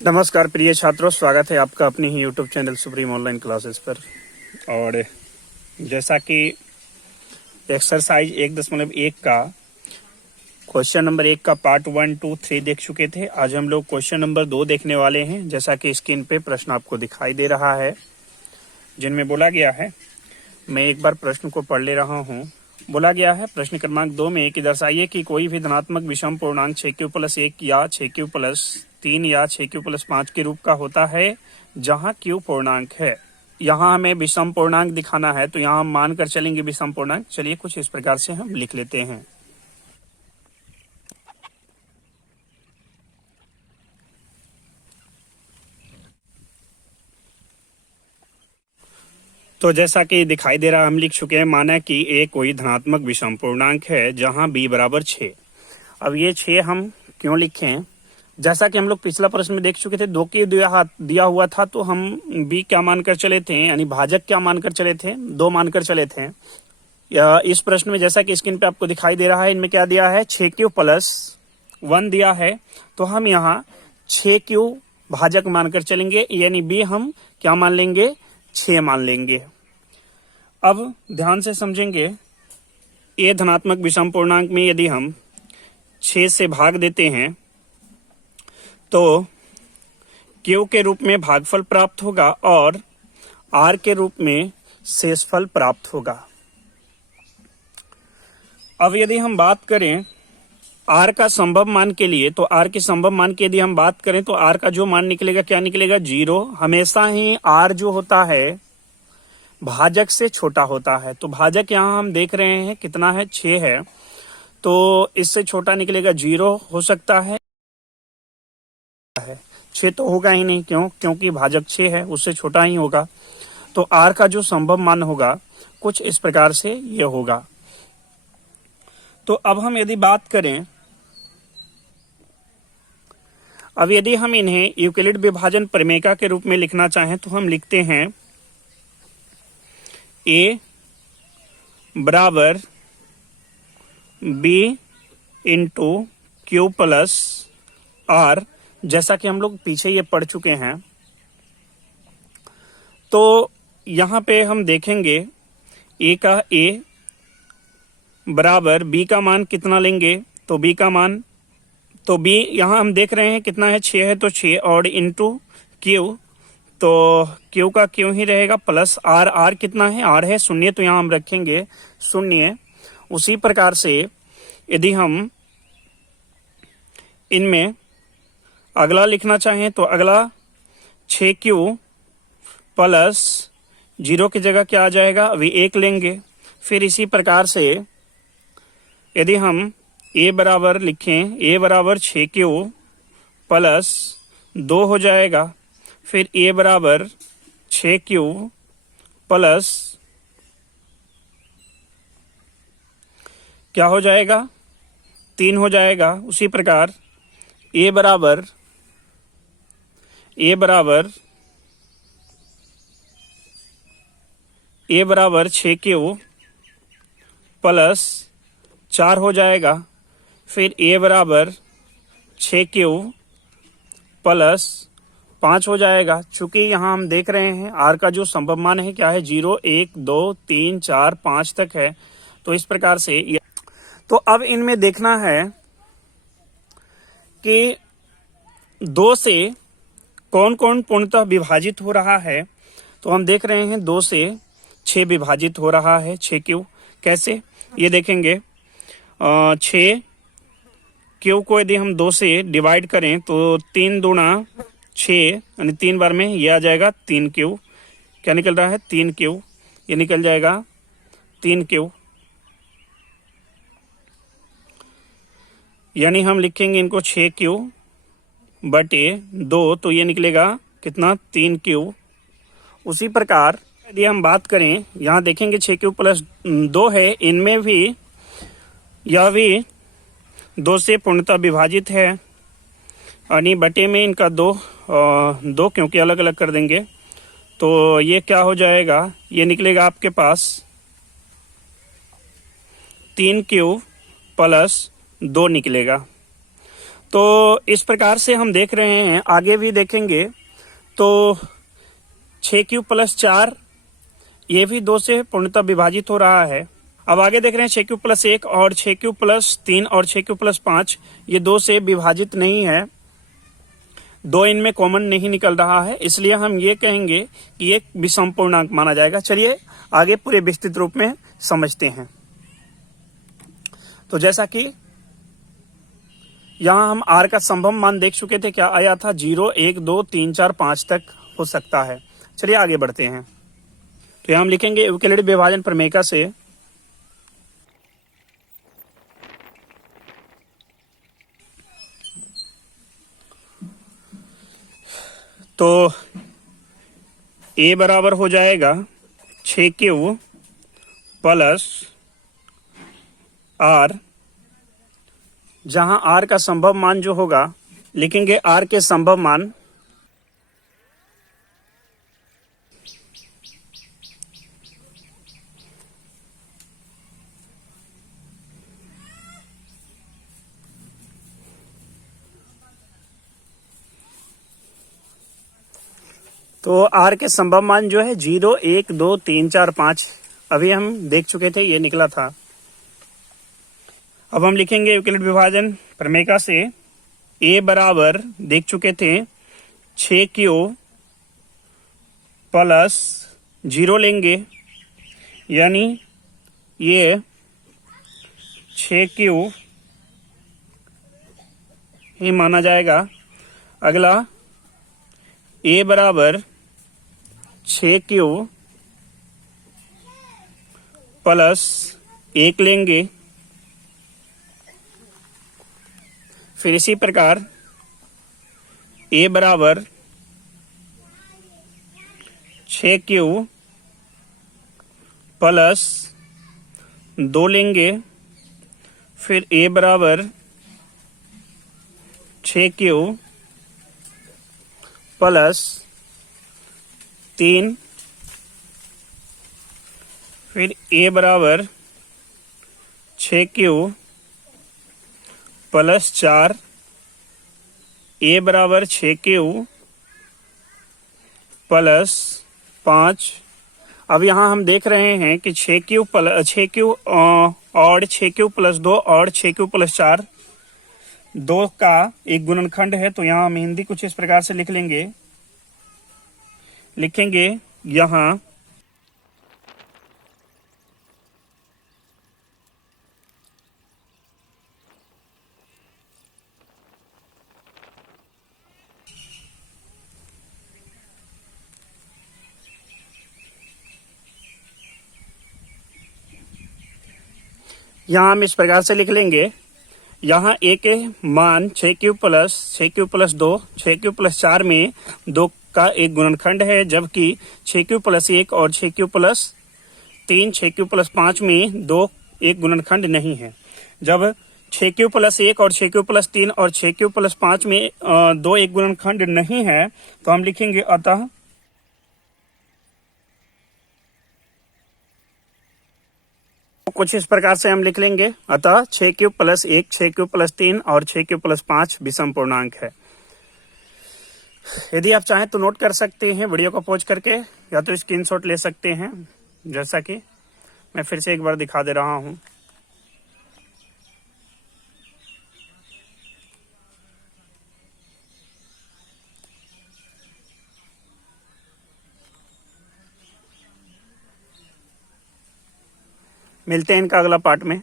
नमस्कार प्रिय छात्रों, स्वागत है आपका अपनी ही YouTube channel supreme online classes पर। और जैसा कि एक्सरसाइज 1.1 का क्वेश्चन नंबर 1 का पार्ट 1, 2, 3 देख चुके थे। आज हम लोग क्वेश्चन नंबर 2 देखने वाले हैं। जैसा कि स्क्रीन पे प्रश्न आपको दिखाई दे रहा है, जिनमें बोला गया है, मैं एक बार प्रश्न को पढ़ ले रहा हूँ। बोला गया है प्रश्न क्रमांक 2 में कि दर्शाइए कि कोई भी धनात्मक विषम पूर्णांक 6q+1 या 6q+3 या 6q+5 के रूप का होता है जहां q पूर्णांक है। यहाँ हमें विषम पूर्णांक दिखाना है, तो यहाँ हम मानकर चलेंगे विषम पूर्णांक। चलिए कुछ इस प्रकार से हम लिख लेते हैं। तो जैसा कि दिखाई दे रहा, हम लिख चुके हैं, माना कि ए कोई धनात्मक विषम पूर्णांक है जहां b बराबर 6। अब ये 6 हम क्यों लिखें? जैसा कि हम लोग पिछला प्रश्न में देख चुके थे, 2 के दिया हुआ था, तो हम b क्या मानकर चले थे, यानी भाजक क्या मानकर चले थे, 2 मानकर चले थे। या इस प्रश्न में जैसा कि स्क्रीन पे आपको दिखाई दे रहा है, इनमें क्या दिया है, 6q+1 दिया है, तो हम यहाँ 6q भाजक मानकर चलेंगे, यानी b हम क्या मान लेंगे, 6 मान लेंगे। अब ध्यान से समझेंगे, ये धनात्मक विषम पूर्णांक में यदि हम 6 से भाग देते हैं तो q के रूप में भागफल प्राप्त होगा और r के रूप में शेषफल प्राप्त होगा। अब यदि हम बात करें r का संभव मान के लिए, तो r के संभव मान की यदि हम बात करें तो r का जो मान निकलेगा, क्या निकलेगा, 0। हमेशा ही r जो होता है भाजक से छोटा होता है। तो भाजक यहाँ हम देख रहे हैं कितना है, 6 है, तो इससे छोटा निकलेगा, 0 हो सकता है, 6 तो होगा ही नहीं। क्योंकि भाजक 6 है, उससे छोटा ही होगा। तो r का जो संभव मान होगा कुछ इस प्रकार से ये होगा। तो अब हम यदि बात करें, अब यदि हम इन्हें यूक्लिड विभाजन प्रमेय के रूप में लिखना चाहें तो हम लिखते हैं a बराबर b इंटू q+r, जैसा कि हम लोग पीछे ये पढ़ चुके हैं। तो यहाँ पे हम देखेंगे a का a बराबर b का मान कितना लेंगे, तो b का मान, तो b यहाँ हम देख रहे हैं कितना है, 6 है, तो 6 और इंटू q, तो q का q ही रहेगा, प्लस r, r कितना है, r है 0, तो यहाँ हम रखेंगे 0। उसी प्रकार से यदि हम इनमें अगला लिखना चाहें तो अगला 6q प्लस 0 की जगह क्या आ जाएगा, अभी 1 लेंगे। फिर इसी प्रकार से यदि हम a बराबर लिखें, a बराबर 6q प्लस 2 हो जाएगा। फिर a बराबर 6q प्लस क्या हो जाएगा, 3 हो जाएगा। उसी प्रकार a बराबर 6q प्लस 4 हो जाएगा। फिर a बराबर 6q प्लस 5 हो जाएगा। चूंकि यहाँ हम देख रहे हैं r का जो संभव मान है क्या है, 0, 1, 2, 3, 4, 5 तक है। तो इस प्रकार से तो अब इनमें देखना है कि 2 से कौन कौन पूर्णतः विभाजित हो रहा है। तो हम देख रहे हैं 2 से 6 विभाजित हो रहा है, 6q। कैसे, ये देखेंगे, 6q को यदि हम 2 से डिवाइड करें तो 3 दूना 6, यानी 3 बार में ये आ जाएगा 3q। क्या निकल रहा है, 3q, ये निकल जाएगा 3q। यानी हम लिखेंगे इनको 6q बटे 2, तो ये निकलेगा कितना, 3q। उसी प्रकार यदि हम बात करें, यहाँ देखेंगे 6q प्लस 2 है, इनमें भी यह भी 2 से पूर्णतः विभाजित है, यानी बटे में इनका 2 क्योंकि अलग अलग कर देंगे, तो ये क्या हो जाएगा, ये निकलेगा आपके पास 3q प्लस 2 निकलेगा। तो इस प्रकार से हम देख रहे हैं, आगे भी देखेंगे तो 6 क्यूब + 4 ये भी 2 से पूर्णतः विभाजित हो रहा है। अब आगे देख रहे हैं 6 क्यूब + 1 और 6 क्यूब + 3 और 6 क्यूब + 5 ये 2 से विभाजित नहीं है, 2 इनमें कॉमन नहीं निकल रहा है, इसलिए हम ये कहेंगे कि एक विषम पूर्णांक माना जाएगा। चलिए आगे पूरे विस्तृत रूप में समझते हैं। तो जैसा कि यहां हम r का संभव मान देख चुके थे, क्या आया था 0, 1, 2, 3, 4, 5 तक हो सकता है। चलिए आगे बढ़ते हैं। तो यहां हम लिखेंगे यूक्लिड विभाजन प्रमेय से तो a बराबर हो जाएगा 6 क्यूब + r, जहां r का संभव मान जो होगा लिखेंगे r के संभव मान तो r के संभव मान जो है 0, 1, 2, 3, 4, 5 अभी हम देख चुके थे, ये निकला था। अब हम लिखेंगे यूक्लिड विभाजन प्रमेय से a बराबर देख चुके थे 6 क्यूब + 0 लेंगे, यानी ये 6 क्यूब ही माना जाएगा। अगला a बराबर 6 क्यूब + 1 लेंगे, फिर इसी प्रकार a बराबर 6 क्यूब + 2 लेंगे, फिर a बराबर 6 क्यूब + 3, फिर a बराबर 6 क्यूब + 4, a बराबर 6 क्यूब + 5। अब यहाँ हम देख रहे हैं कि 6 क्यूब और 6 क्यूब + 2 और 6 क्यूब + 4 2 का एक गुणनखंड है। तो यहाँ हम हिंदी कुछ इस प्रकार से लिखेंगे यहाँ हम इस प्रकार से लिख लेंगे, यहाँ एक मान 6 क्यूब + 2, 6 क्यूब + 4 में 2 का एक गुणनखंड है, जबकि 6 क्यूब + 1 और 6 क्यूब + 3, 6 क्यूब + 5 में 2 एक गुणनखंड नहीं है। जब 6 क्यूब + 1 और 6 क्यूब + 3 और 6 क्यूब + 5 में 2 एक गुणनखंड नहीं है, तो हम लिखेंगे अतः कुछ इस प्रकार से हम लिख लेंगे, अतः 6 क्यूब + 1, 6 क्यूब + 3 और 6 क्यूब + 5 विषम पूर्णांक है। यदि आप चाहें तो नोट कर सकते हैं वीडियो को पॉज करके, या तो स्क्रीनशॉट ले सकते हैं, जैसा कि मैं फिर से एक बार दिखा दे रहा हूं। मिलते हैं इनका अगला पार्ट में।